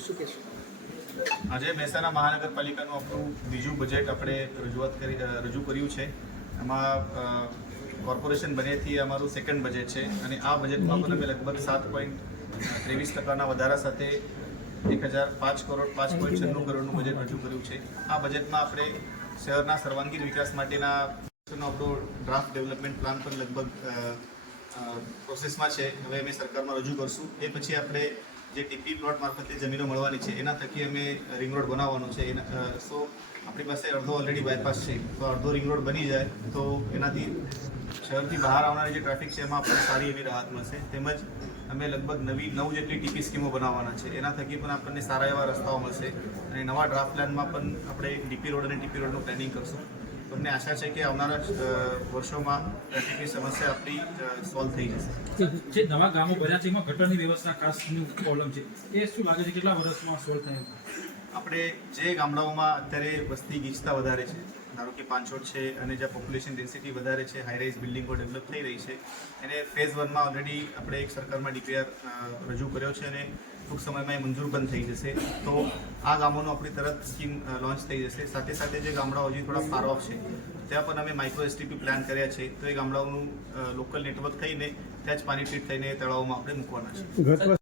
શું કહેશો? આજે મહેસાણા મહાનગરપાલિકાનું આપણું બીજું બજેટ આપણે રજૂ કર્યું છે. એમાં કોર્પોરેશન બનેથી અમારું સેકન્ડ બજેટ છે અને આ બજેટમાં પણ અમે લગભગ 7.23% વધારા સાથે 5.96 કરોડનું બજેટ રજૂ કર્યું છે. આ બજેટમાં આપણે શહેરના સર્વાંગીણ વિકાસ માટેના આપણો ડ્રાફ્ટ ડેવલપમેન્ટ પ્લાન પણ લગભગ પ્રોસેસમાં છે. હવે અમે સરકારમાં રજૂ કરશું. એ પછી આપણે જે ટીપી પ્લોટ મારફતે જમીનો મળવાની છે એના થકી અમે રિંગ રોડ બનાવવાનો છે. સો આપણી પાસે અડધો ઓલરેડી બાયપાસ છે, તો અડધો રિંગ રોડ બની જાય તો એનાથી શહેરથી બહાર આવનારી જે ટ્રાફિક છે એમાં આપણને સારી એવી રાહત મળશે. તેમજ અમે લગભગ 9 જેટલી ટીપી સ્કીમો બનાવવાના છે. એના થકી પણ આપણને સારા એવા રસ્તાઓ મળશે અને નવા ડ્રાફ્ટ પ્લાનમાં પણ આપણે ડીપી રોડ અને ટીપી રોડનું પ્લાનિંગ કરશું. તમને આશા છે કે આવનારા વર્ષોમાં ટ્રાફિકની સમસ્યા આપણી સોલ્વ થઈ જશે. જે નવા ગામો બન્યા છે એમાં ગટરની વ્યવસ્થા ખાસ પ્રોબ્લેમ છે, એ શું લાગે છે કેટલા વર્ષમાં સોલ્વ થાય? આપણે જે ગામડાઓમાં અત્યારે વસ્તી ગીચતા વધારે છે, ધારો કે પાંચોડ છે અને જ્યાં પોપ્યુલેશન ડેન્સિટી વધારે છે, હાઈરાઇઝ બિલ્ડિંગો ડેવલપ થઈ રહી છે, એને ફેઝ 1માં ઓલરેડી આપણે એક સરકારમાં ડીપીઆર રજૂ કર્યો છે અને ટૂંક સમયમાં એ મંજૂર પણ થઈ જશે. તો આ ગામોનું આપણી તરત સ્કીમ લોન્ચ થઈ જશે. સાથે સાથે જે ગામડાઓ હજી થોડા ફાર ઓફ છે ત્યાં પણ અમે માઇક્રો એસટીપી પ્લાન કર્યા છે. તો એ ગામડાઓનું લોકલ નેટવર્ક થઈને ત્યાં જ પાણી ટ્રીટ થઈને તળાવમાં આપણે મૂકવાના છે.